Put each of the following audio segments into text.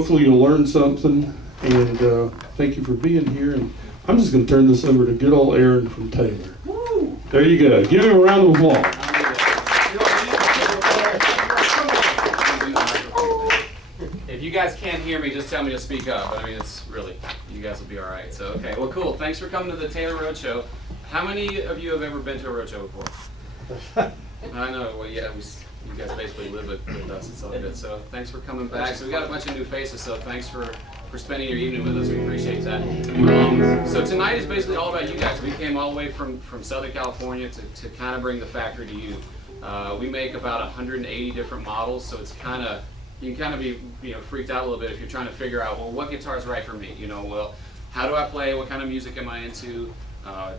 hopefully you'll learn something, and thank you for being here. And I'm just going to turn this over to good old Aaron from Taylor. There you go. Give him a round of applause. If you guys can't hear me, just tell me to speak up. I mean, it's really, you guys will be all right. So, okay, well, cool. Thanks for coming to the Taylor Roadshow. How many of you have ever been to a roadshow before? I know. Well, yeah, you guys basically live with us. It's all good. So, thanks for coming back. So, we got a bunch of new faces. So, thanks for spending your evening with us. We appreciate that. So tonight is basically all about you guys. We came all the way from Southern California to kind of bring the factory to you. We make about 180 different models, so it's kind of, you can kind of be freaked out a little bit if you're trying to figure out, well, what guitar is right for me? Well, how do I play? What kind of music am I into?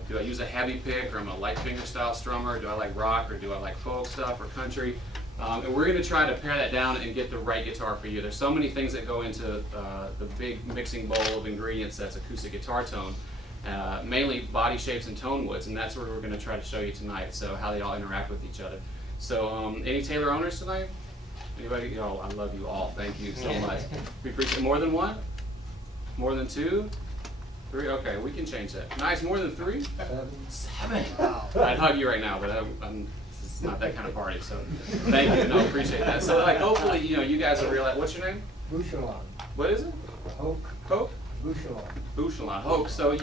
Do I use a heavy pick, or am I a light finger style strummer? Do I like rock, or do I like folk stuff or country? And we're going to try to pare that down and get the right guitar for you. There's so many things that go into the big mixing bowl of ingredients that's acoustic guitar tone, mainly body shapes and tone woods, and that's what we're going to try to show you tonight, so how they all interact with each other. So any Taylor owners tonight? Anybody? Oh, I love you all. Thank you so much. We appreciate more than one? More than two? Three? Okay, we can change that. Nice, more than three? Seven. Wow. I'd hug you right now, but it's not that kind of party, so thank you. No, appreciate that. So, hopefully, you guys will realize. What's your name? Bouchelon. What is it? Hoke. Hoke? Bouchelon. Bouchelon. Hoke. So,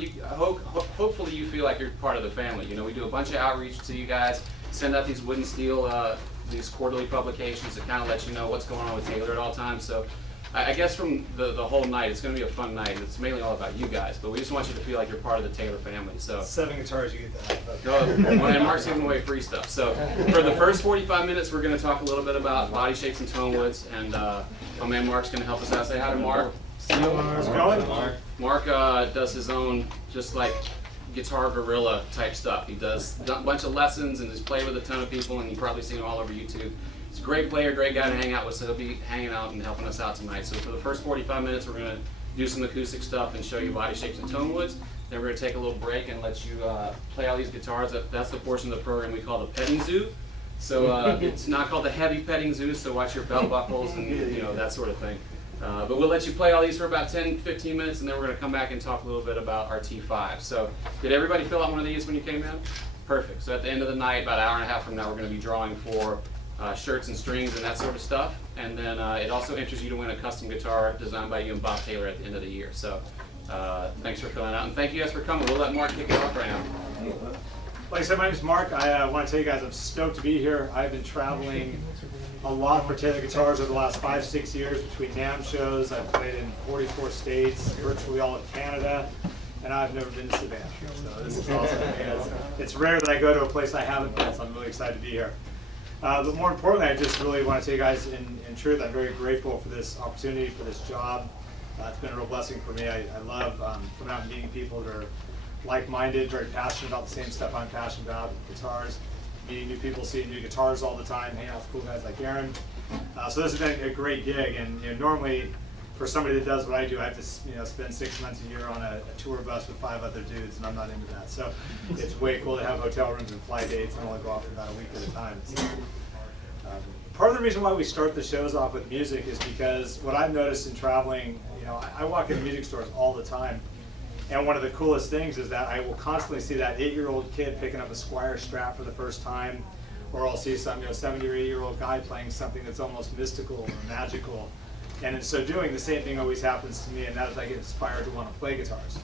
hopefully you feel like you're part of the family. We do a bunch of outreach to you guys, send out these Wood and Steel, these quarterly publications that kind of let you know what's going on with Taylor at all times. So, I guess from the whole night, it's going to be a fun night, and it's mainly all about you guys, but we just want you to feel like you're part of the Taylor family. So 7 guitars, you get that. Well, and Mark's giving away free stuff. So for the first 45 minutes, we're going to talk a little bit about body shapes and tone woods, and my man Mark's going to help us out. Say hi to Mark. How's it going? Mark does his own, just like guitar gorilla type stuff. He does a bunch of lessons and has played with a ton of people, and you've probably seen him all over YouTube. He's a great player, great guy to hang out with, so he'll be hanging out and helping us out tonight. So for the first 45 minutes, we're going to do some acoustic stuff and show you body shapes and tone woods. Then we're going to take a little break and let you play all these guitars. That's the portion of the program we call the petting zoo. So it's not called the heavy petting zoo, so watch your belt buckles and that sort of thing. But we'll let you play all these for about 10-15 minutes, and then we're going to come back and talk a little bit about our T5. So did everybody fill out one of these when you came in? Perfect. So at the end of the night, about an hour and a half from now, we're going to be drawing for shirts and strings and that sort of stuff. And then it also enters you to win a custom guitar designed by you and Bob Taylor at the end of the year. So thanks for filling out, and thank you guys for coming. We'll let Mark kick it off right now. Like I said, my name is Mark. I want to tell you guys I'm stoked to be here. I've been traveling a lot for Taylor Guitars over the last 5-6 years between NAMM shows. I've played in 44 states, virtually all of Canada, and I've never been to Savannah. So this is awesome. It's rare that I go to a place I haven't been, so I'm really excited to be here. But more importantly, I just really want to tell you guys in truth, I'm very grateful for this opportunity, for this job. It's been a real blessing for me. I love coming out and meeting people that are like-minded, very passionate about the same stuff I'm passionate about, guitars, meeting new people, seeing new guitars all the time, hanging out with cool guys like Aaron. So this has been a great gig, and normally for somebody that does what I do, I have to spend 6 months a year on a tour bus with 5 other dudes, and I'm not into that. So it's way cool to have hotel rooms and flight dates and only go off for about a week at a time. Part of the reason why we start the shows off with music is because what I've noticed in traveling, I walk into music stores all the time, and one of the coolest things is that I will constantly see that 8-year-old kid picking up a Squire Strat for the first time, or I'll see some 70 or 80-year-old guy playing something that's almost mystical or magical. And in so doing, the same thing always happens to me, and that is I get inspired to want to play guitars.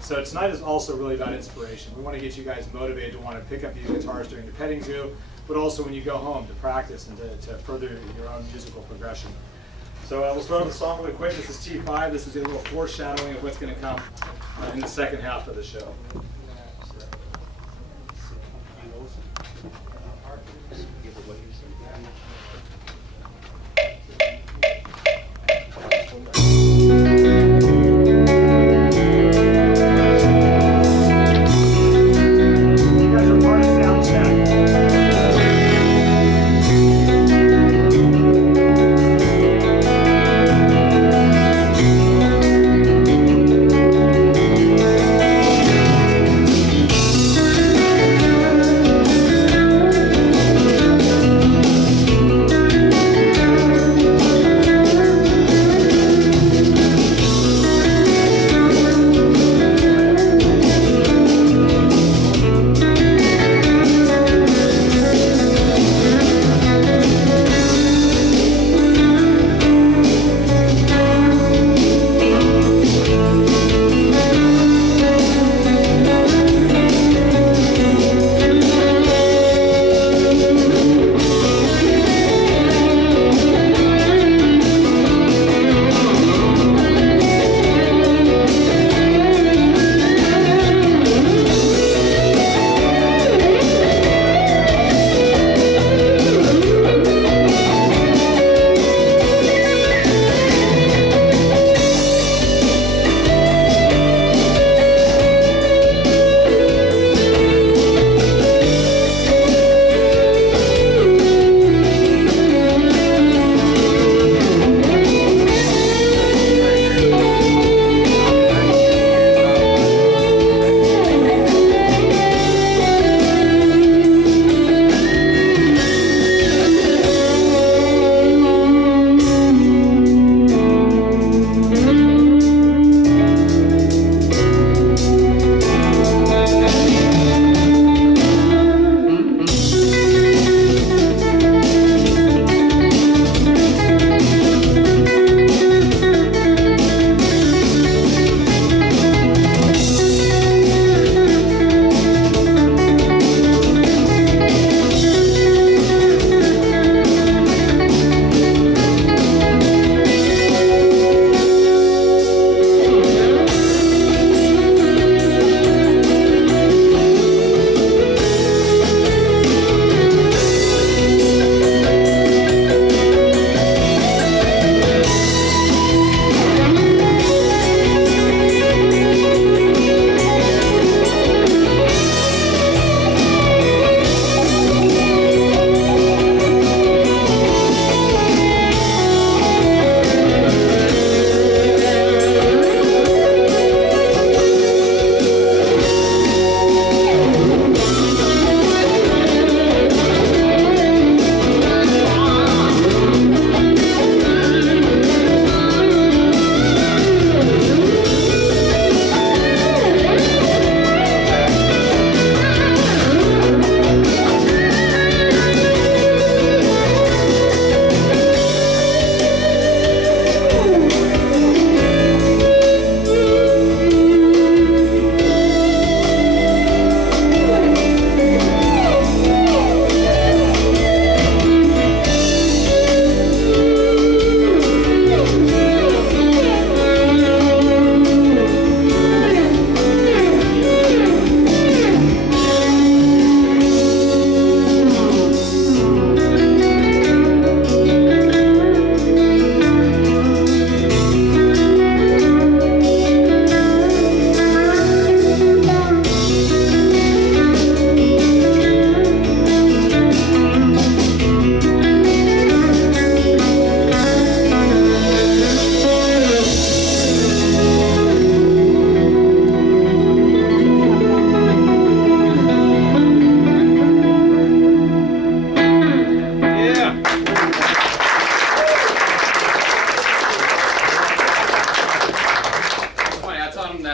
So tonight is also really about inspiration. We want to get you guys motivated to want to pick up these guitars during the petting zoo, but also when you go home to practice and to further your own musical progression. So we'll start with a song really quick. This is T5. This is a little foreshadowing of what's going to come in the second half of the show.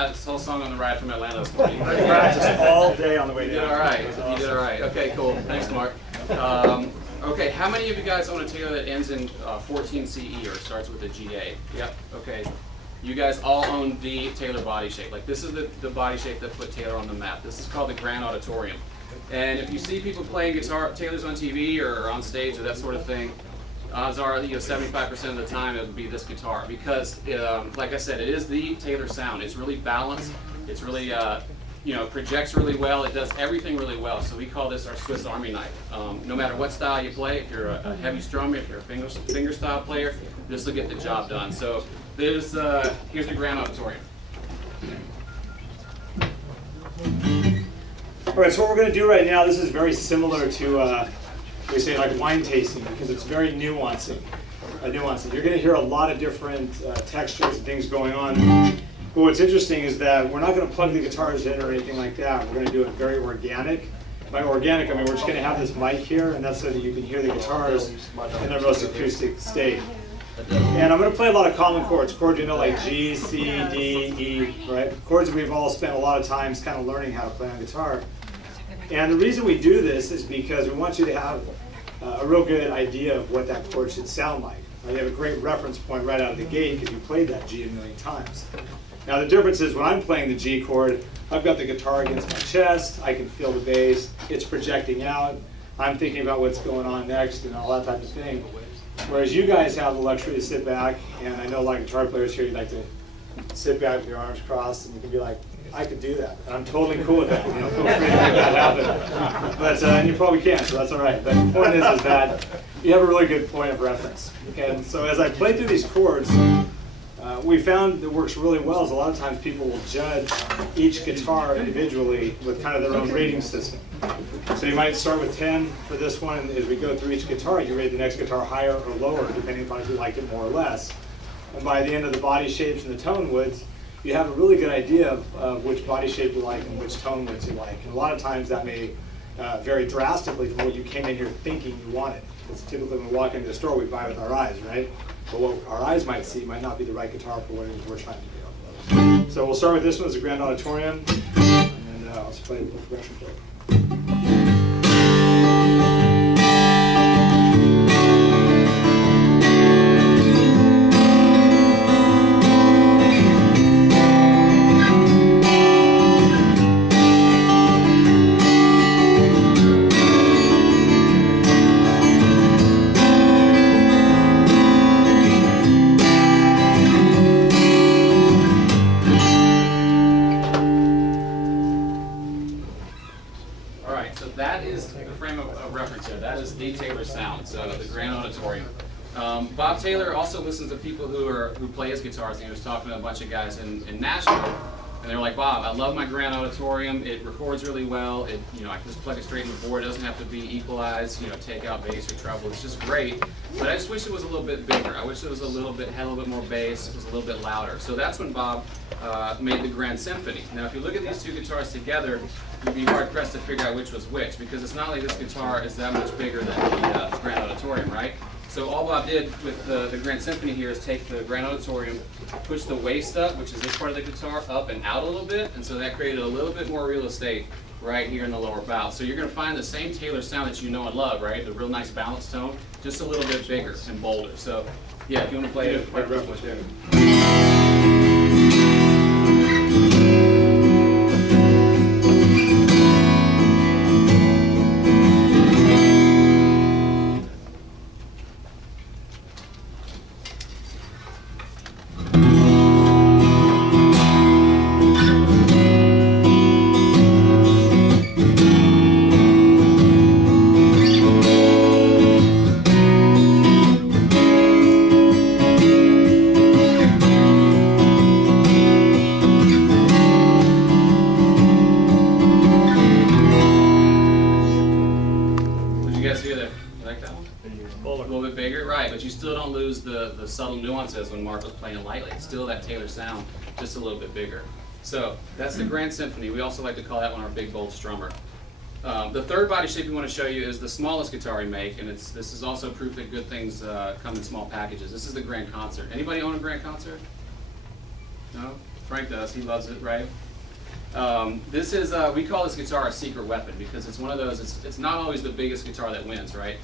this whole song on the ride from Atlanta this morning. I practiced all day on the way You did down. all right. You did all right. Okay, cool. Thanks, Mark. Okay, how many of you guys own a Taylor that ends in 14 CE or starts with a GA? Yep. Okay. You guys all own the Taylor body shape. Like this is the body shape that put Taylor on the map. This is called the Grand Auditorium. And if you see people playing guitar, Taylors on TV or on stage or that sort of thing, odds are 75% of the time it would be this guitar because, like I said, it is the Taylor sound. It's really balanced. It's really, projects really well. It does everything really well. So we call this our Swiss Army knife. No matter what style you play, if you're a heavy strummer, if you're a finger style player, this will get the job done. So here's the Grand Auditorium. All right, so what we're going to do right now, this is very similar to, we say like wine tasting because it's very nuancing. You're going to hear a lot of different textures and things going on. But what's interesting is that we're not going to plug the guitars in or anything like that. We're going to do it very organic. By organic, I mean we're just going to have this mic here, and that's so that you can hear the guitars in their most acoustic state. And I'm going to play a lot of common chords you know, like G, C, D, E, right? Chords that we've all spent a lot of times kind of learning how to play on guitar. And the reason we do this is because we want you to have a real good idea of what that chord should sound like. You have a great reference point right out of the gate because you played that G a million times. Now the difference is when I'm playing the G chord, I've got the guitar against my chest, I can feel the bass, it's projecting out, I'm thinking about what's going on next and all that type of thing. Whereas you guys have the luxury to sit back, and I know a lot of guitar players here, you like to sit back with your arms crossed and you can be like, I could do that. And I'm totally cool with that. Feel free to make that happen. But and you probably can't, so that's all right. But the point is that you have a really good point of reference. And so as I play through these chords, we found that works really well is a lot of times people will judge each guitar individually with kind of their own rating system. So you might start with 10 for this one, and as we go through each guitar, you rate the next guitar higher or lower, depending upon if you liked it more or less. And by the end of the body shapes and the tone widths, you have a really good idea of which body shape you like and which tone widths you like. And a lot of times that may vary drastically from what you came in here thinking you wanted. Because typically when we walk into the store, we buy with our eyes, right? But what our eyes might see might not be the right guitar for what it is we're trying to do. So we'll start with this one as a Grand Auditorium, and then let's play the progression chord. Bob Taylor also listens to people who play his guitars, and he was talking to a bunch of guys in Nashville, and they were like, Bob, I love my Grand Auditorium. It records really well. I can just plug it straight in the board. It doesn't have to be equalized, take out bass or treble. It's just great. But I just wish it was a little bit bigger. I wish it was had a little bit more bass. It was a little bit louder. So that's when Bob made the Grand Symphony. Now, if you look at these two guitars together, you'd be hard pressed to figure out which was which, because it's not like this guitar is that much bigger than the Grand Auditorium, right? So all Bob did with the Grand Symphony here is take the Grand Auditorium, push the waist up, which is this part of the guitar, up and out a little bit, and so that created a little bit more real estate right here in the lower bow. So you're going to find the same Taylor sound that you know and love, right? The real nice balanced tone, just a little bit bigger and bolder. So yeah, if you want to play it, the subtle nuances when Mark was playing lightly. It's still that Taylor sound, just a little bit bigger. So that's the Grand Symphony. We also like to call that one our big bold strummer. The third body shape we want to show you is the smallest guitar we make, and this is also proof that good things come in small packages. This is the Grand Concert. Anybody own a Grand Concert? No? Frank does. He loves it, right? This is, we call this guitar a secret weapon because it's one of those, it's not always the biggest guitar that wins, right?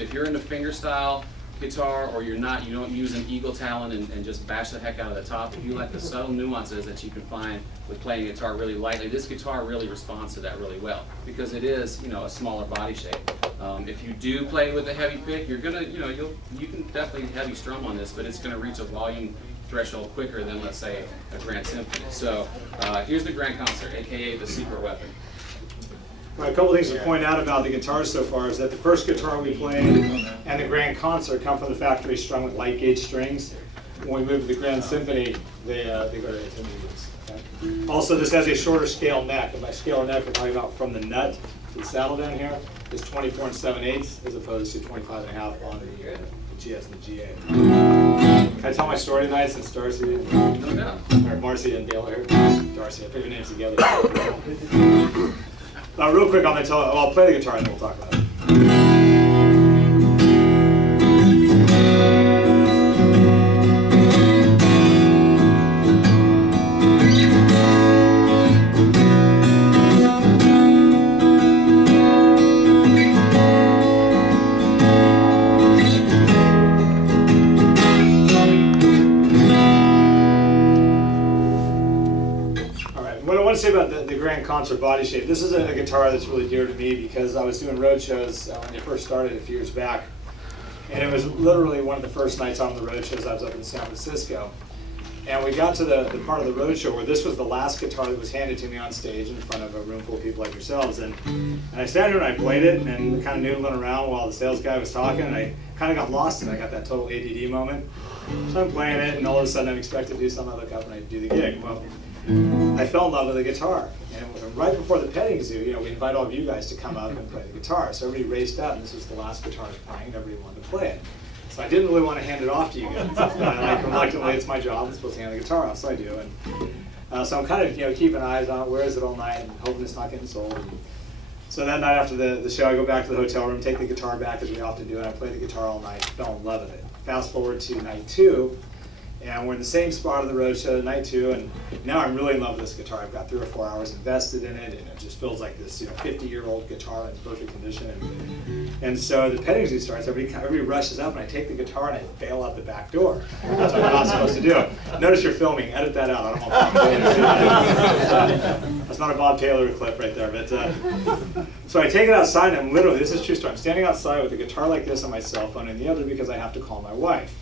If you're into fingerstyle guitar or you're not, you don't use an eagle talon and just bash the heck out of the top. If you like the subtle nuances that you can find with playing guitar really lightly, this guitar really responds to that really well because it is, you know, a smaller body shape. If you do play with a heavy pick, you're gonna, you know, you can definitely heavy strum on this, but it's gonna reach a volume threshold quicker than, let's say, a Grand Symphony. So here's the Grand Concert, aka the secret weapon. All right, a couple things to point out about the guitars so far is that the first guitar we played and the Grand Concert come from the factory strung with light gauge strings. When we moved to the Grand Symphony, they go to intermediates. Okay? Also, this has a shorter scale neck, and by scale neck, we're talking about from the nut to the saddle down here is 24 7/8 as opposed to 25.5 on the GS and the GA. Can I tell my story tonight since Darcy or Marcy and Dale are here? Darcy, I put your names together. Real quick, I'll play the guitar and then we'll talk about it. Say about the Grand Concert body shape. This is a guitar that's really dear to me because I was doing road shows when they first started a few years back, and it was literally one of the first nights on the road shows. I was up in San Francisco, and we got to the part of the road show where this was the last guitar that was handed to me on stage in front of a room full of people like yourselves, and I sat here and I played it and kind of noodling around while the sales guy was talking, and I kind of got lost and I got that total ADD moment. So I'm playing it, and all of a sudden I'm expected to do something. I look up and I do the gig. Well, I fell in love with the guitar, and right before the petting zoo, you know, we invite all of you guys to come up and play the guitar. So everybody raced out, and this was the last guitar I was playing, and everybody wanted to play it. So I didn't really want to hand it off to you guys. Like reluctantly, it's my job. I'm supposed to hand the guitar off, so I do. And so I'm kind of, you know, keeping eyes on it. Where is it all night, and hoping it's not getting sold. And so that night after the show, I go back to the hotel room, take the guitar back as we often do, and I play the guitar all night. Fell in love with it. Fast forward to night 2. And we're in the same spot of the road show, night 2, and now I'm really in love with this guitar. I've got 3 or 4 hours invested in it, and it just feels like this, you know, 50-year-old guitar in perfect condition. And so the petting zoo starts. Everybody rushes up, and I take the guitar and I bail out the back door. That's what I'm not supposed to do. Notice you're filming. Edit that out. I don't want Bob Taylor. That's not a Bob Taylor clip right there. But so I take it outside, and I'm literally, this is true story. I'm standing outside with a guitar like this on my cell phone, and the other because I have to call my wife.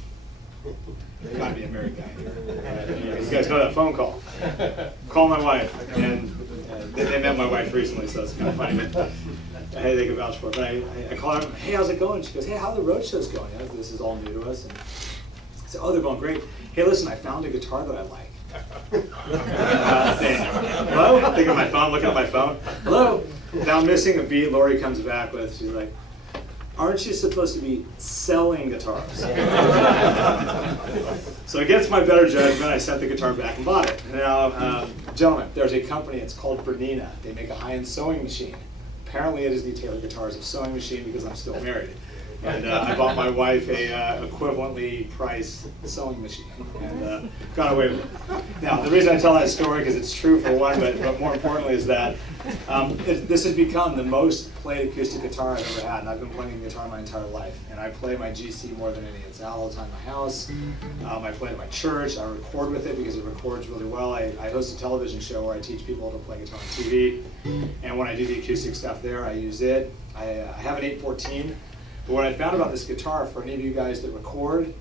There's got to be a married guy here. You guys know that phone call. Call my wife, and they met my wife recently, so it's kind of funny. But hey, they can vouch for it. But I call her, hey, how's it going? She goes, hey, how are the road shows going? You know, this is all new to us. And I said, oh, they're going great. Hey, listen, I found a guitar that I like. Hello? I'm thinking of my phone, looking at my phone. Hello? Now missing a beat, Lori comes back with, she's like, aren't you supposed to be selling guitars? So against my better judgment, I sent the guitar back and bought it. Now, gentlemen, there's a company, it's called Bernina. They make a high-end sewing machine. Apparently it is the Taylor Guitars of sewing machine because I'm still married. And I bought my wife a equivalently priced sewing machine and got away with it. Now, the reason I tell that story, because it's true for one, but more importantly is that this has become the most played acoustic guitar I've ever had, and I've been playing guitar my entire life. And I play my GC more than any. It's out all the time in my house. I play it at my church. I record with it because it records really well. I host a television show where I teach people to play guitar on TV. And when I do the acoustic stuff there, I use it. I have an 814. But what I found about this guitar, for any of you guys that record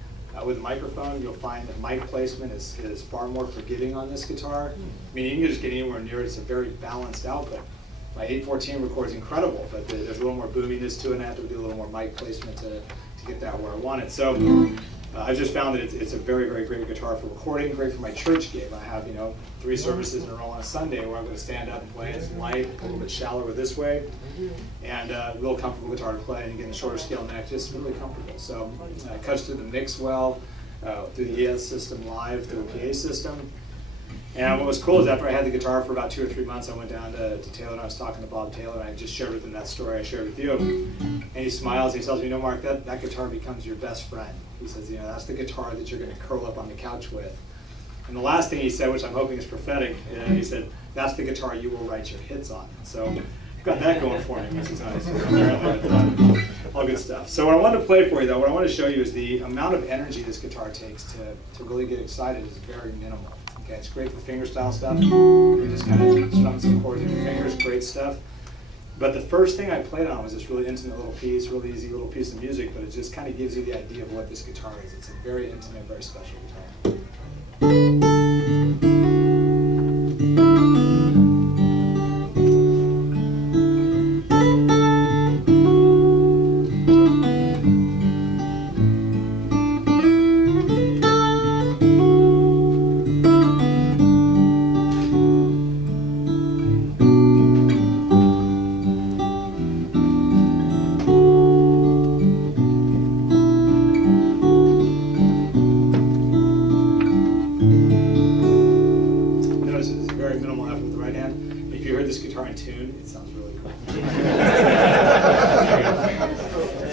with a microphone, you'll find that mic placement is far more forgiving on this guitar. I mean, you can just get anywhere near it. It's a very balanced output. My 814 records incredible, but there's a little more boominess to it, and I have to do a little more mic placement to get that where I want it. So I just found that it's a very, very great guitar for recording, great for my church gig. I have, 3 services in a row on a Sunday where I'm going to stand up and play. It's light, a little bit shallower this way, and a real comfortable guitar to play. And again, the shorter scale neck, just really comfortable. So it cuts through the mix well, through the ES system live, through the PA system. And what was cool is after I had the guitar for about 2 or 3 months, I went down to Taylor and I was talking to Bob Taylor, and I just shared with him that story I shared with you. And he smiles and he tells me, Mark, that guitar becomes your best friend. He says, that's the guitar that you're going to curl up on the couch with And the last thing he said, which I'm hoping is prophetic, he said, "That's the guitar you will write your hits on." So I've got that going for me, which is nice. Apparently, all good stuff. So what I wanted to play for you, though, what I want to show you is the amount of energy this guitar takes to really get excited is very minimal. Okay, it's great for fingerstyle stuff. You just kind of strum some chords with your fingers, great stuff. But the first thing I played on was this really intimate little piece, really easy little piece of music, but it just kind of gives you the idea of what this guitar is. It's a very intimate, very special guitar.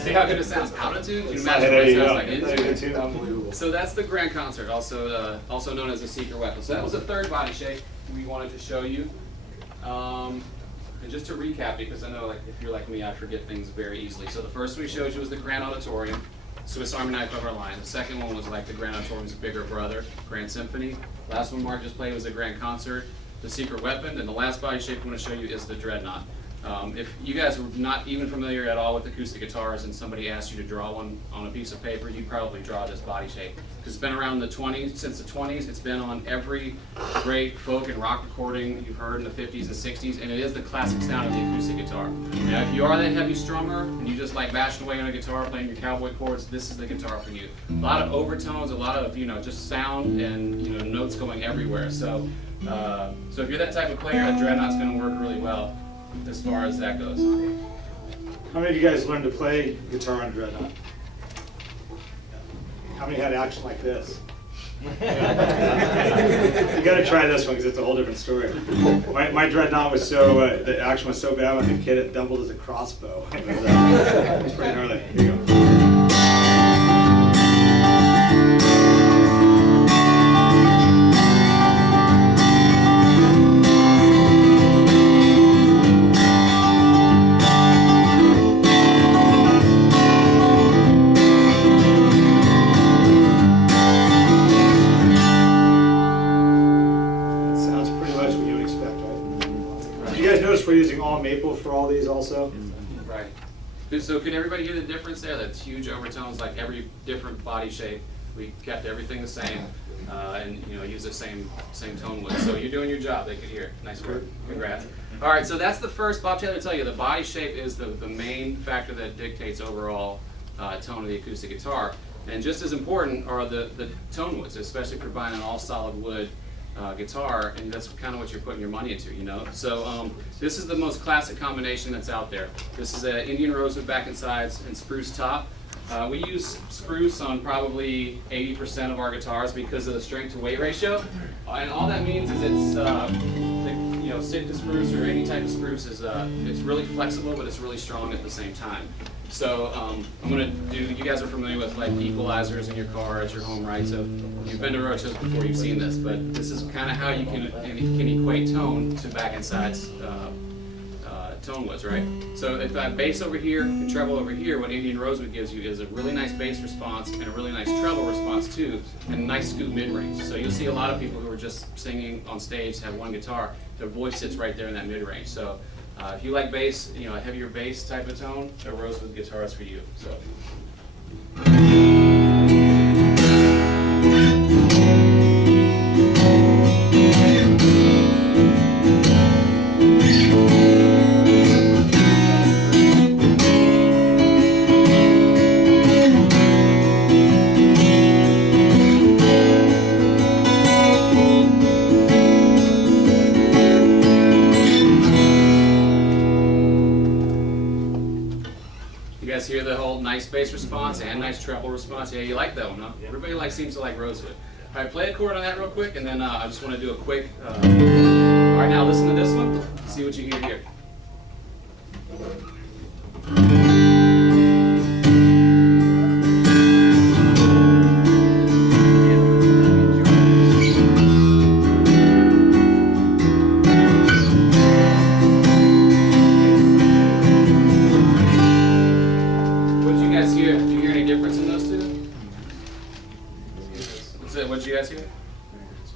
See how good it sounds out of tune? Can you imagine what it sounds like in tune? Unbelievable. So that's the Grand Concert, also known as the Secret Weapon. So that was the third body shape we wanted to show you. And just to recap, because I know if you're like me, I forget things very easily. So the first one we showed you was the Grand Auditorium, Swiss Army knife of our line. The second one was like the Grand Auditorium's bigger brother, Grand Symphony. Last one Mark just played was the Grand Concert, the Secret Weapon, and the last body shape I'm going to show you is the Dreadnought. If you guys were not even familiar at all with acoustic guitars and somebody asked you to draw one on a piece of paper, you'd probably draw this body shape. Because it's been around since the 20s, it's been on every great folk and rock recording you've heard in the 50s and 60s, and it is the classic sound of the acoustic guitar. Now if you are that heavy strummer and you just like bashing away on a guitar, playing your cowboy chords, this is the guitar for you. A lot of overtones, a lot of just sound and notes going everywhere. So if you're that type of player, a Dreadnought's going to work really well as far as that goes. How many of you guys learned to play guitar on Dreadnought? How many had action like this? You got to try this one because it's a whole different story. My Dreadnought was the action was so bad when I was a kid it doubled as a crossbow. It was pretty gnarly. Here you go. We're using all maple for all these also. Right. So can everybody hear the difference there? That's huge overtones, like every different body shape. We kept everything the same, and use the same tone width. So you're doing your job. They could hear it. Nice work. Congrats. All right. So that's the first. Bob Taylor will tell you the body shape is the main factor that dictates overall tone of the acoustic guitar. And just as important are the tone widths, especially if you're buying an all solid wood guitar, and that's kind of what you're putting your money into, So this is the most classic combination that's out there. This is an Indian rosewood back and sides and spruce top. We use spruce on probably 80% of our guitars because of the strength to weight ratio, and all that means is it's Sitka spruce or any type of spruce is it's really flexible, but it's really strong at the same time. So I'm going to do, you guys are familiar with like equalizers in your car at your home, right? So you've been to road shows before, you've seen this, but this is kind of how you can equate tone to back and sides tone widths, right? So if I have bass over here and treble over here, what Indian Rosewood gives you is a really nice bass response and a really nice treble response too, and a nice scoop mid-range. So you'll see a lot of people who are just singing on stage have one guitar, their voice sits right there in that mid-range. So if you like bass, a heavier bass type of tone, a Rosewood guitar is for you. So. Hear the whole nice bass response and nice treble response. Yeah, you like that one, huh? Everybody seems to like Rosewood. All right, play a chord on that real quick, and then I just want to do a quick. All right, now listen to this one. See what you hear here.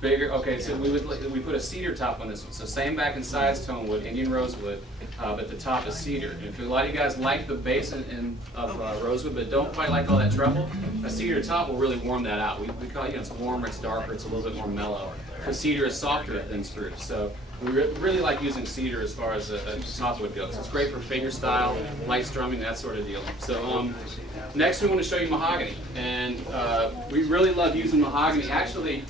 bigger. Okay, so we put a cedar top on this one. So same back and sides tone wood, Indian rosewood, but the top is cedar. And if a lot of you guys like the base of rosewood, but don't quite like all that treble, a cedar top will really warm that out. We call it, it's warmer, it's darker, it's a little bit more mellow. Because cedar is softer than spruce, so we really like using cedar as far as a softwood goes. It's great for finger style, light strumming, that sort of deal. So next we want to show you mahogany, and we really love using mahogany. Actually,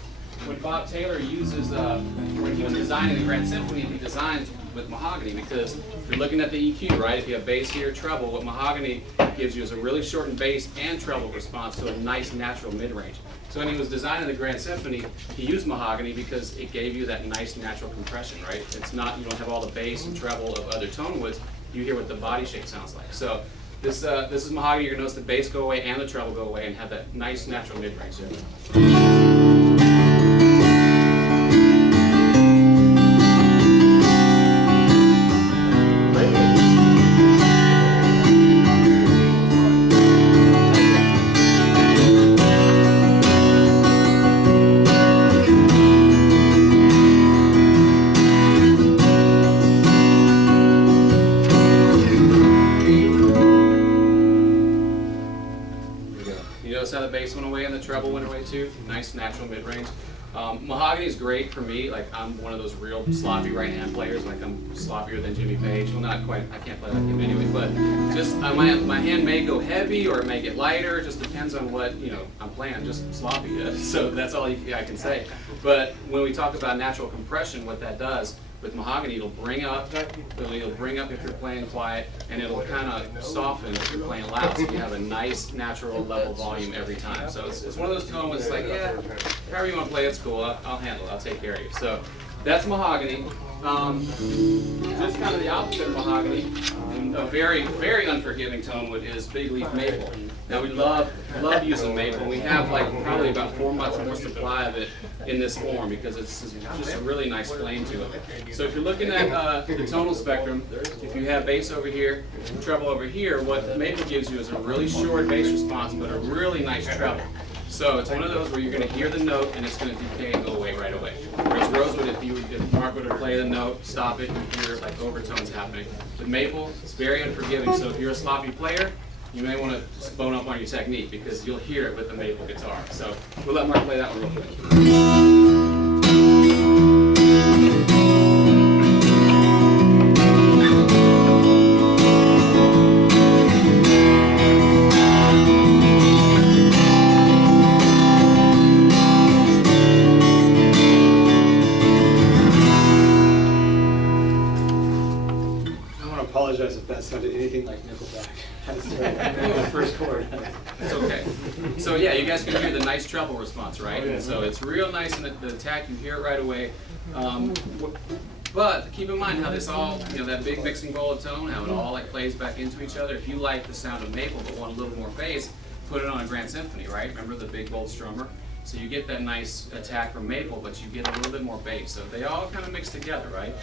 when Bob Taylor uses, when he was designing the Grand Symphony, he designs with mahogany because if you're looking at the EQ, right, if you have bass here, treble, what mahogany gives you is a really shortened bass and treble response to a nice natural mid-range. So when he was designing the Grand Symphony, he used mahogany because it gave you that nice natural compression, right? It's not, you don't have all the bass and treble of other tone woods, you hear what the body shape sounds like. So this is mahogany. You're going to notice the bass go away and the treble go away and have that nice natural mid-range there. How the bass went away and the treble went away too. Nice natural mid-range. Mahogany is great for me. Like I'm one of those real sloppy right-hand players. Like I'm sloppier than Jimmy Page. Well, not quite. I can't play like him anyway. But just my hand may go heavy or it may get lighter. It just depends on what I'm playing. Just sloppy. So that's all I can say. But when we talk about natural compression, what that does. With mahogany, it'll bring up if you're playing quiet, and it'll kind of soften if you're playing loud, so you have a nice, natural level volume every time. So it's one of those tone woods, like, yeah, however you want to play, it's cool, I'll handle it, I'll take care of you. So that's mahogany. Just kind of the opposite of mahogany, and a very, very unforgiving tone wood is big leaf maple. Now we love using maple. We have like probably about 4 months more supply of it in this form because it's just a really nice flame to it. So if you're looking at the tonal spectrum, if you have bass over here, treble over here, what maple gives you is a really short bass response but a really nice treble. So it's one of those where you're going to hear the note and it's going to decay and go away right away. Whereas rosewood, if Mark were to play the note, stop it, you hear like overtones happening. With maple, it's very unforgiving. So if you're a sloppy player, you may want to bone up on your technique because you'll hear it with the maple guitar. So we'll let Mark play that one real quick. If that sounded anything like Nickelback. That's first chord. It's okay. So yeah, you guys can hear the nice treble response, right? And so it's real nice in the attack. You hear it right away. But keep in mind how this all, that big mixing bowl of tone, how it all like plays back into each other. If you like the sound of maple but want a little more bass, put it on a Grand Symphony, right? Remember the big bold strummer? So you get that nice attack from maple, but you get a little bit more bass. So they all kind of mix together, right?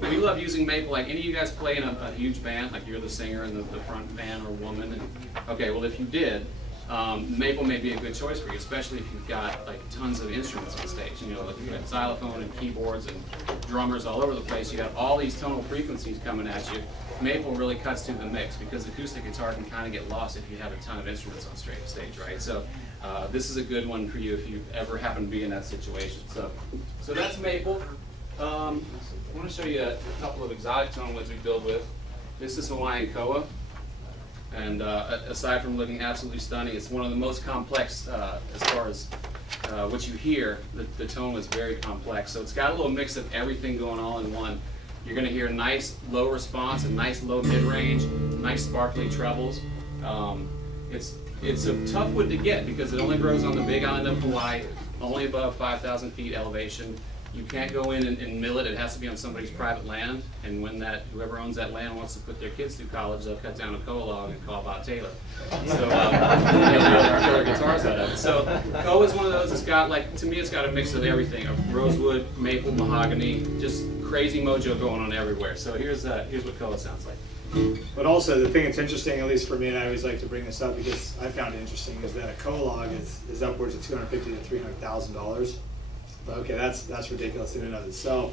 We love using maple. Like any of you guys play in a huge band, like you're the singer and the front man or woman. And, okay, well if you did, maple may be a good choice for you, especially if you've got like tons of instruments on stage. Like you got xylophone and keyboards and drummers all over the place. You got all these tonal frequencies coming at you. Maple really cuts through the mix because acoustic guitar can kind of get lost if you have a ton of instruments on stage, right? So this is a good one for you if you ever happen to be in that situation. So that's maple. I want to show you a couple of exotic tone woods we build with. This is Hawaiian koa, and aside from looking absolutely stunning, it's one of the most complex as far as what you hear. The tone is very complex, so it's got a little mix of everything going all in one. You're going to hear nice low response and nice low mid-range, nice sparkly trebles. It's a tough wood to get because it only grows on the Big Island of Hawaii, only above 5,000 feet elevation. You can't go in and mill it. It has to be on somebody's private land. And when whoever owns that land wants to put their kids through college, they'll cut down a koa log and call Bob Taylor. So they'll build guitars out of it. So koa is one of those. It's got to me, it's got a mix of everything: of rosewood, maple, mahogany, just crazy mojo going on everywhere. So here's what koa sounds like. But also the thing that's interesting, at least for me, and I always like to bring this up because I found it interesting, is that a koa log is upwards of $250,000 to $300,000. Okay, that's ridiculous in and of itself.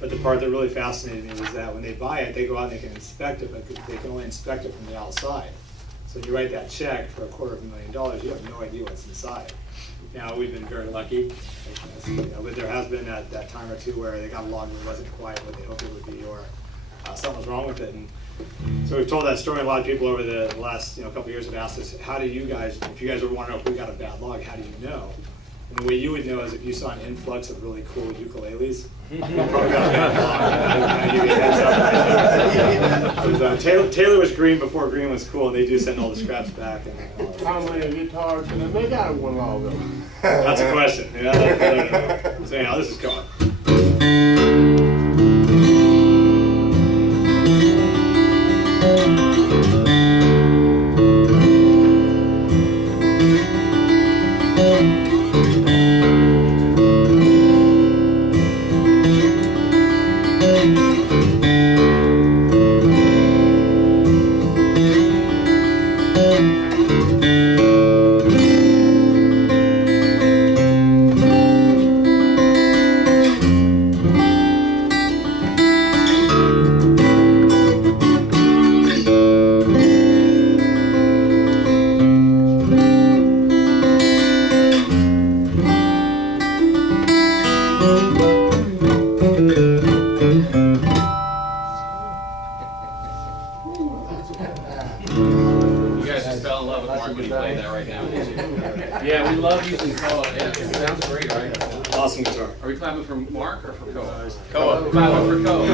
But the part that really fascinated me was that when they buy it, they go out and they can inspect it, but they can only inspect it from the outside. So you write that check for $250,000, you have no idea what's inside. Now, we've been very lucky, but there has been that time or two where they got a log that wasn't quite what they hoped it would be, or something was wrong with it. And so we've told that story, and a lot of people over the last couple of years have asked us, how do you guys, if you guys are wondering if we got a bad log, how do you know? And the way you would know is if you saw an influx of really cool ukuleles, you probably got a bad log. Taylor was green before green was cool, and they do send all the scraps back. And, How many guitars can they make out of one log though? that's a question. Yeah, I don't know. So anyhow, this is going. You guys just fell in love with Mark when he played that right now, didn't you? Yeah, we love using Koa. Yeah, it sounds great, right? Awesome guitar. Are we clapping for Mark or for Koa? Koa. Clapping for Koa.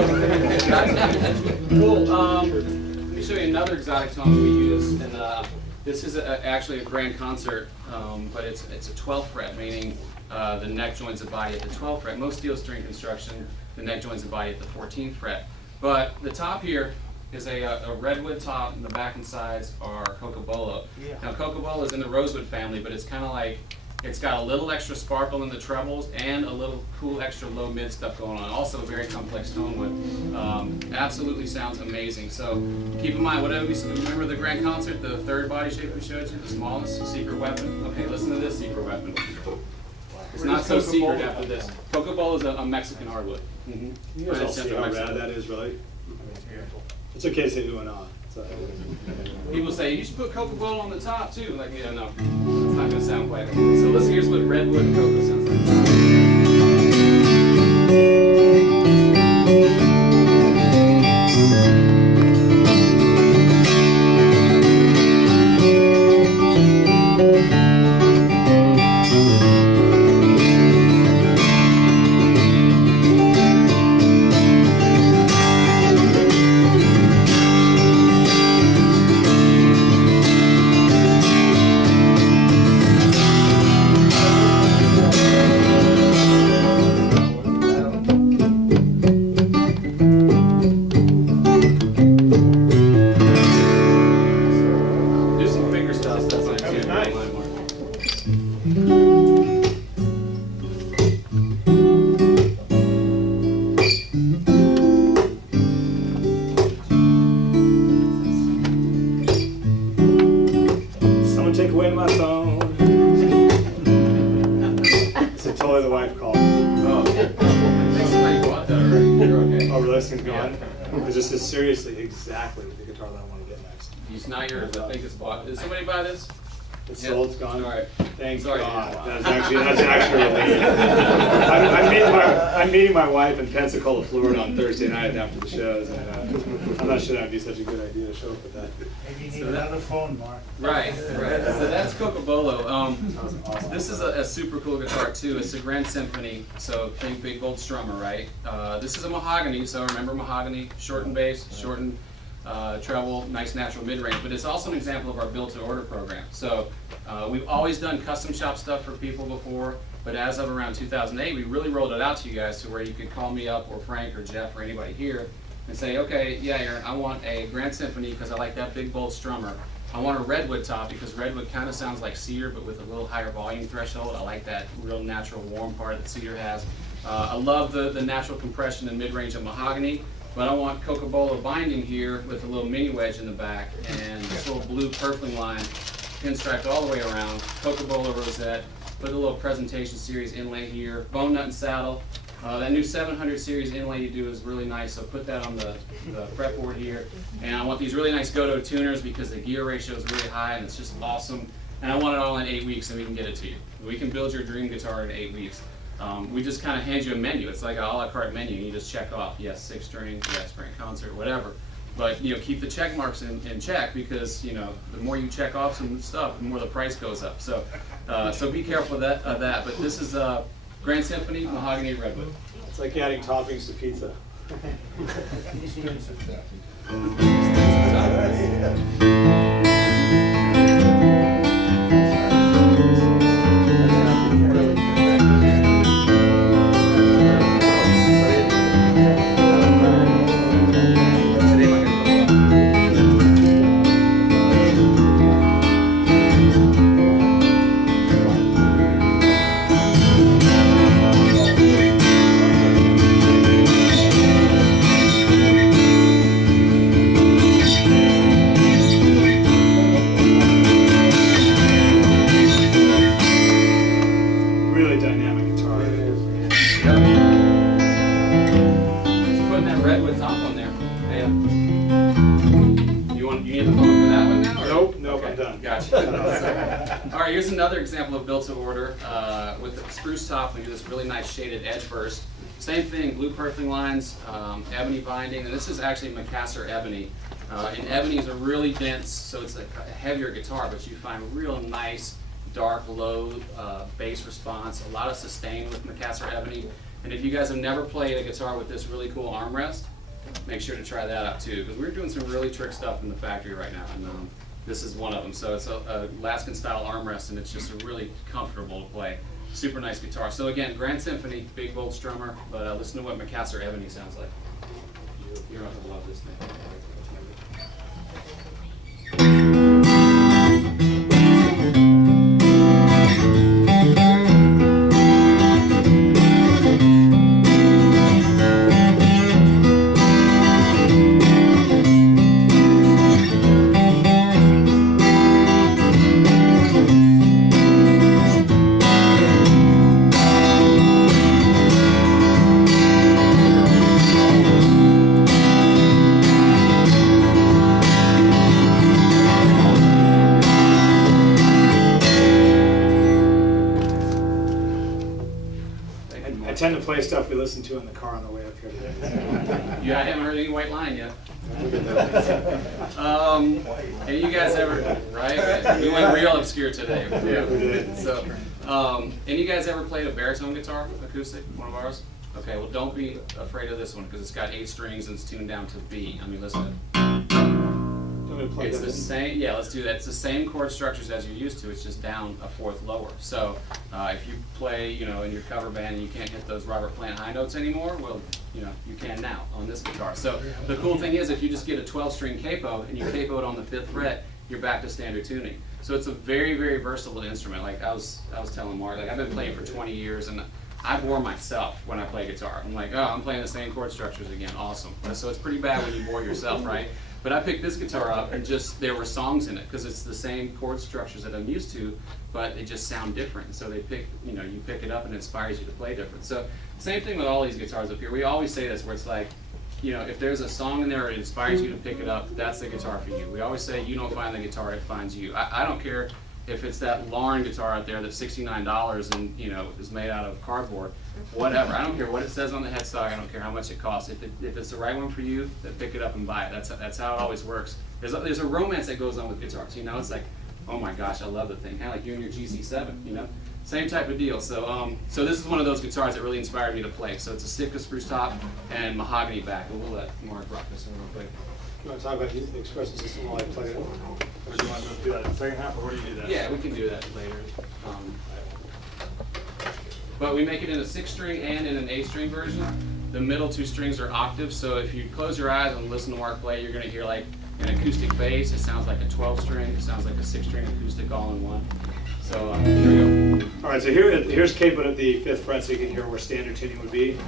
Cool. Let me show you another exotic tone we use, and this is actually a grand concert, but it's a 12th fret, meaning the neck joins the body at the 12th fret. Most steel string construction, the neck joins the body at the 14th fret. But the top here is a redwood top, and the back and sides are cocobolo. Yeah. Now cocobolo is in the rosewood family, but it's kind of like, it's got a little extra sparkle in the trebles and a little cool extra low mid stuff going on. Also a very complex tone wood. Absolutely sounds amazing. So keep in mind, whatever we remember the grand concert, the third body shape we showed you, the smallest secret weapon. Okay, listen to this secret weapon. It's not so secret after this. Cocobolo is a Mexican hardwood. You guys all see how rad that is, really? It's okay to say ooh and ah. People say, you should put cocobolo on the top too. Like, yeah, no, it's not going to sound quite like that. So here's what redwood and cocoa sounds like. Take away my phone. So totally the wife called. Oh, I think somebody bought that already. You're okay. Oh, really? This thing's gone? Because this is seriously exactly the guitar that I want to get next. It's not yours. I think it's bought. Did somebody buy this? It's sold, it's gone. All right. Thank Sorry. God. That's actually a relief. I'm meeting my wife in Pensacola, Florida on Thursday night after the shows, and I'm not sure that would be such a good idea to show up with that. Maybe you need another phone, Mark. Right. So that's cocobolo. This is a super cool guitar too. It's a Grand Symphony. So think big bold strummer, right? This is a mahogany. So remember mahogany, shortened bass, shortened treble, nice natural mid-range, but it's also an example of our build-to-order program. So we've always done custom shop stuff for people before, but as of around 2008, we really rolled it out to you guys to where you could call me up, or Frank, or Jeff, or anybody here, and say, okay, yeah, Aaron, I want a Grand Symphony because I like that big, bold strummer. I want a redwood top because redwood kind of sounds like cedar, but with a little higher volume threshold. I like that real natural warm part that cedar has. I love the natural compression and mid-range of mahogany. But I want cocobolo binding here with a little mini wedge in the back and this little blue purfling line pinstriped all the way around, cocobolo rosette, Put a little presentation series inlay here. Bone nut and saddle. That new 700 series inlay you do is really nice, so put that on the fretboard here. And I want these really nice Goto tuners because the gear ratio is really high and it's just awesome. And I want it all in 8 weeks and we can get it to you. We can build your dream guitar in 8 weeks. We just kind of hand you a menu. It's like an a la carte menu. You just check off, yes, 6 string, yes, grand concert, whatever. But keep the check marks in check because the more you check off some stuff, the more the price goes up. So so be careful of that. But this is Grand Symphony Mahogany Redwood. It's like adding toppings to pizza. Really dynamic guitar. Just putting that Redwood top on there. Yeah. You need the phone for that one now? Or? Nope, Okay, I'm done. Gotcha. All right, here's another example of built to order. With the spruce top, we do this really nice shaded edge burst. Same thing, blue purfling lines, ebony binding, and this is actually Macassar ebony. And ebony is a really dense, so it's a heavier guitar, but you find real nice, dark, low bass response, a lot of sustain with Macassar ebony. And if you guys have never played a guitar with this really cool armrest, make sure to try that out too, because we're doing some really trick stuff in the factory right now, and this is one of them. So it's a Laskin style armrest, and it's just really comfortable to play. Super nice guitar. So again, Grand Symphony, big bold strummer, but listen to what Macassar ebony sounds like. You're going to love this thing. I tend to play stuff we listen to in the car on the way up here today. Yeah, I haven't heard any White Line yet. And you guys ever, right? We went real obscure today. Yeah, we did. So, and you guys ever played a baritone guitar, acoustic, one of ours? Okay, well don't be afraid of this one because it's got 8 strings and it's tuned down to B. I mean, listen. It's the same, yeah, let's do that. It's the same chord structures as you're used to, it's just down a 4th lower. So if you play, in your cover band and you can't hit those Robert Plant high notes anymore, well, you can now on this guitar. So the cool thing is if you just get a 12-string capo and you capo it on the 5th fret, you're back to standard tuning. So it's a very, very versatile instrument. Like I was telling Mark, like I've been playing for 20 years and I bore myself when I play guitar. I'm like, oh, I'm playing the same chord structures again, awesome. So it's pretty bad when you bore yourself, right? But I picked this guitar up and just, there were songs in it because it's the same chord structures that I'm used to, but they just sound different. So they pick, you pick it up and it inspires you to play different. So same thing with all these guitars up here. We always say this where it's like, if there's a song in there or it inspires you to pick it up, that's the guitar for you. We always say you don't find the guitar, it finds you. I don't care if it's that Lauren guitar out there that's $69 and is made out of cardboard, whatever. I don't care what it says on the headstock. I don't care how much it costs. If it's the right one for you, then pick it up and buy it. That's how it always works. There's a romance that goes on with guitars. It's like, oh my gosh, I love the thing. Kind of like you and your GC7. Same type of deal. So so this is one of those guitars that really inspired me to play. So it's a Sitka spruce top and mahogany back. But we'll let Mark rock this one real quick. You want to talk about the expression system while I play it? Or do you want to do that in the second half, or where do you do that? Yeah, we can do that later. But we make it in a 6-string and in an 8-string version. The middle 2 strings are octaves, so if you close your eyes and listen to Mark play, you're going to hear like an acoustic bass. It sounds like a 12-string. It sounds like a 6-string acoustic all in one. So here we go. All right, so here's capoed at the 5th fret, so you can hear where standard tuning would be.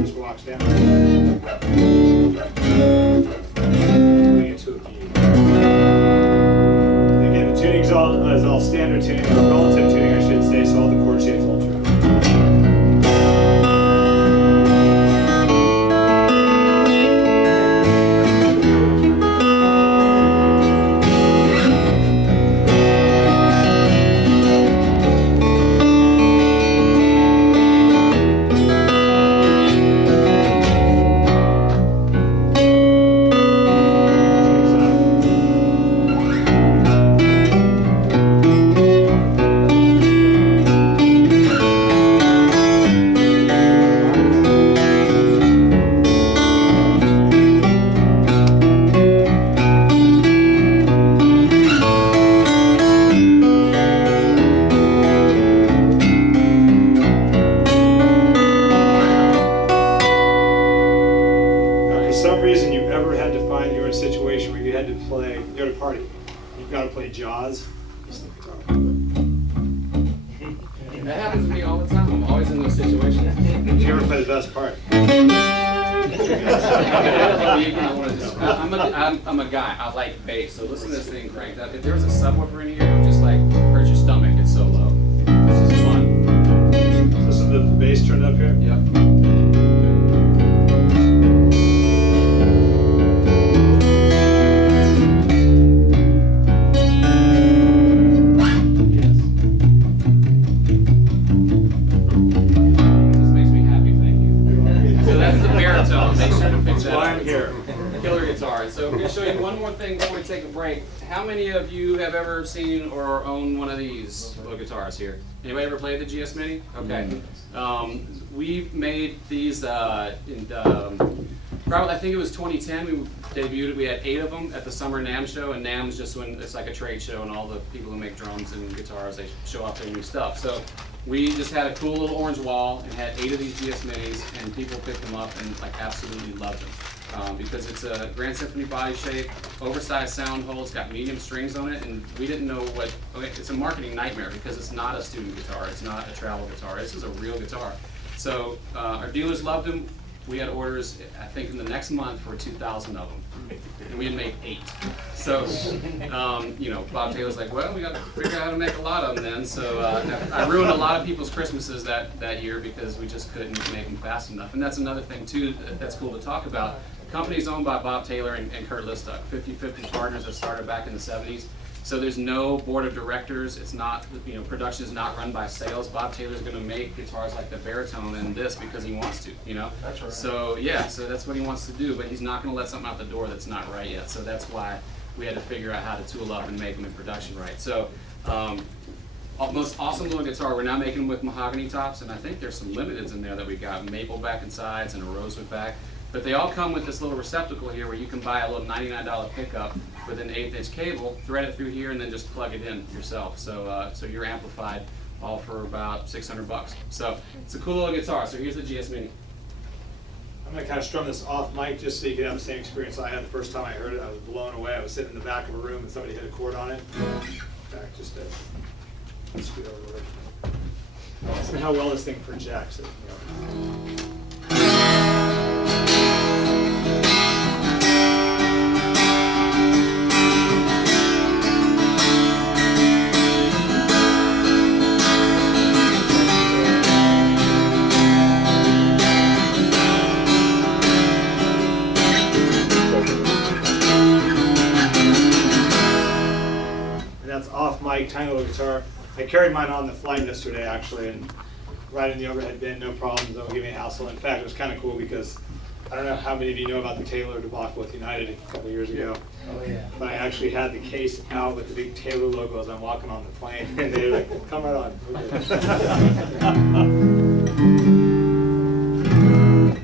Just walks down. Bring it to a B. Again, the tuning's all standard tuning, or relative tuning, I should say, so all the chord shapes hold true. Jaws. That happens to me all the time. I'm always in those situations. Did you ever play the best part? I'm a guy. I like bass. So listen to this thing cranked up. If there was a subwoofer in here, it would just like hurt your stomach. It's so low. This is fun. So this is the bass turned up here? Yep. Killer guitar. So we're going to show you one more thing before we take a break. How many of you have ever seen or own one of these little guitars here? Anybody ever played the GS Mini? Okay. We made these probably, I think it was 2010. We debuted it. We had 8 of them at the Summer NAMM show, and NAMM's just when it's like a trade show, and all the people who make drums and guitars, they show off their new stuff. So we just had a cool little orange wall and had 8 of these GS Minis, and people picked them up and like absolutely loved them. Because it's a Grand Symphony body shape, oversized sound hole, it's got medium strings on it, and we didn't know what, it's a marketing nightmare because it's not a student guitar, it's not a travel guitar, this is a real guitar. So our dealers loved them. We had orders, I think in the next month for 2,000 of them, and we had made 8. So, you know, Bob Taylor's like, well, we got to figure out how to make a lot of them then. So I ruined a lot of people's Christmases that year because we just couldn't make them fast enough. And that's another thing too that's cool to talk about. The company's owned by Bob Taylor and Kurt Listock, 50-50 partners that started back in the 70s. So there's no board of directors. It's not, you know, production is not run by sales. Bob Taylor's going to make guitars like the baritone and this because he wants to, you know. That's right. So yeah, so that's what he wants to do. But he's not going to let something out the door that's not right yet. So that's why we had to figure out how to tool up and make them in production right. So most awesome little guitar. We're now making them with mahogany tops, and I think there's some limiteds in there that we got, maple back and sides and a rosewood back. But they all come with this little receptacle here where you can buy a little $99 pickup with an 1/8" cable, thread it through here, and then just plug it in yourself. So so you're amplified all for about $600. So it's a cool little guitar. So here's the GS Mini. I'm going to kind of strum this off mic just so you can have the same experience I had the first time I heard it. I was blown away. I was sitting in the back of a room and somebody hit a chord on it. Back just a scoot over. Listen to how well this thing projects. You know. Off mic, tiny little guitar. I carried mine on the flight yesterday actually, and right in the overhead bin, no problems, don't give me a hassle. In fact, it was kind of cool because I don't know how many of you know about the Taylor debacle with United a couple years ago. Oh yeah. But I actually had the case out with the big Taylor logo as I'm walking on the plane, and they were like, "Come right on."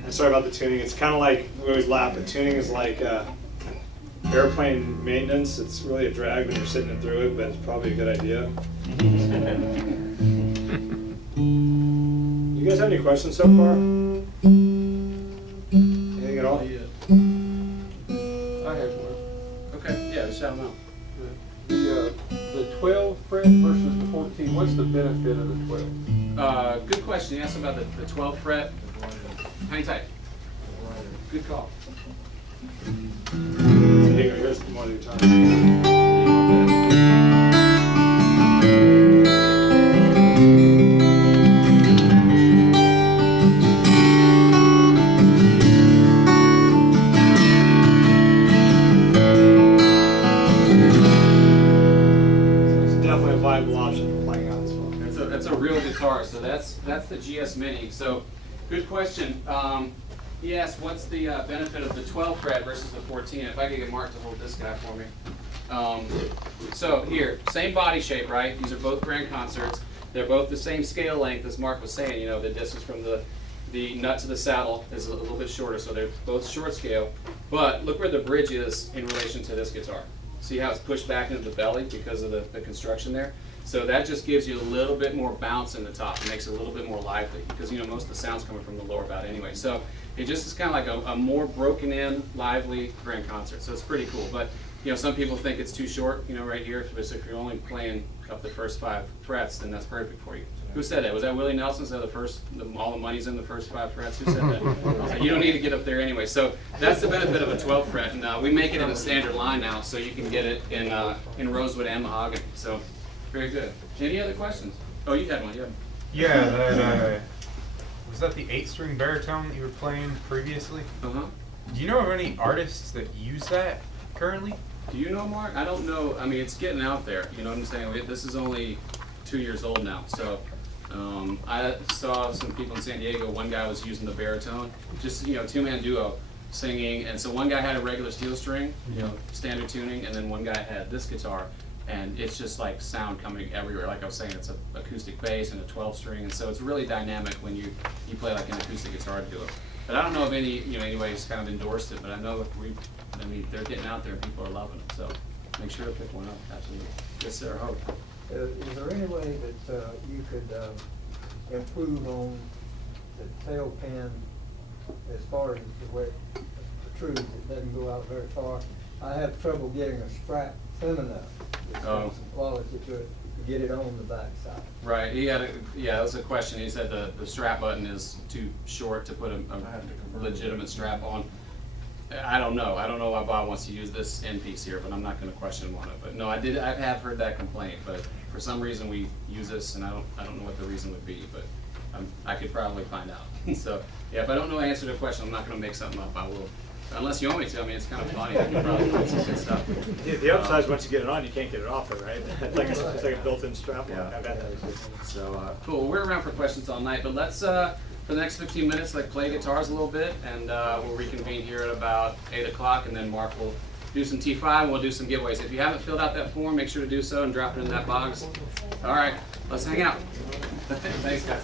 And sorry about the tuning. It's kind of like we always laugh. The tuning is like airplane maintenance. It's really a drag when you're sitting through it, but it's probably a good idea. You guys have any questions so far? Anything at all? I have one. Okay, yeah, just shout them out. The 12 fret versus the 14, what's the benefit of the 12? Good question. You asked about the 12 fret. Hang tight. Good call. Here's more of the guitar. GS Mini. So, good question. He asked, what's the benefit of the 12 fret versus the 14? If I could get Mark to hold this guy for me. So here, same body shape, right? These are both grand concerts. They're both the same scale length, as Mark was saying. You know, the distance from the nut to the saddle is a little bit shorter, so they're both short scale. But look where the bridge is in relation to this guitar. See how it's pushed back into the belly because of the construction there? So that just gives you a little bit more bounce in the top. It makes it a little bit more lively because, you know, most of the sound's coming from the lower bout anyway. So it just is kind of like a more broken in, lively grand concert. So it's pretty cool. But, you know, some people think it's too short, you know, right here. So if you're only playing up the first 5 frets, then that's perfect for you. Who said that? Was that Willie Nelson? Said all the money's in the first 5 frets? Who said that? So you don't need to get up there anyway. So that's the benefit of a 12 fret. And we make it in a standard line now, so you can get it in rosewood and mahogany. So very good. Any other questions? Oh, you had one. Yeah. Yeah, that, was that the 8-string baritone that you were playing previously? Uh-huh. Do you know of any artists that use that currently? Do you know, Mark? I don't know. I mean, it's getting out there. You know what I'm saying? This is only 2 years old now. So I saw some people in San Diego. One guy was using the baritone, just, you know, 2-man duo singing. And so one guy had a regular steel string, you know, standard tuning, and then one guy had this guitar. And it's just like sound coming everywhere. Like I was saying, it's an acoustic bass and a 12 string, and so it's really dynamic when you play like an acoustic guitar to it. But I don't know if anybody who's kind of endorsed it. But I know they're getting out there and people are loving it. So make sure to pick one up. Absolutely. Yes, sir. Hope. Is there any way that you could improve on the tail pin as far as the way it protrudes? It doesn't go out very far. I have trouble getting a strap thin enough. There's some quality to it to get it on the back side. Right. That was a question. He said the strap button is too short to put a legitimate strap on. I don't know. I don't know why Bob wants to use this end piece here, but I'm not going to question him on it. But no, I have heard that complaint, but for some reason we use this, and I don't know what the reason would be, but I could probably find out. So yeah, if I don't know the answer to the question, I'm not going to make something up. I will. Unless you want me to. I mean, it's kind of funny. I can probably find some good stuff. The upside is once you get it on, you can't get it off it, right? It's like a built-in strap. Yeah. I bet that is. So cool. Well, we're around for questions all night, but let's for the next 15 minutes, like play guitars a little bit, and we'll reconvene here at about 8 o'clock, and then Mark will do some T5, and we'll do some giveaways. If you haven't filled out that form, make sure to do so and drop it in that box. All right, let's hang out. Thanks, guys.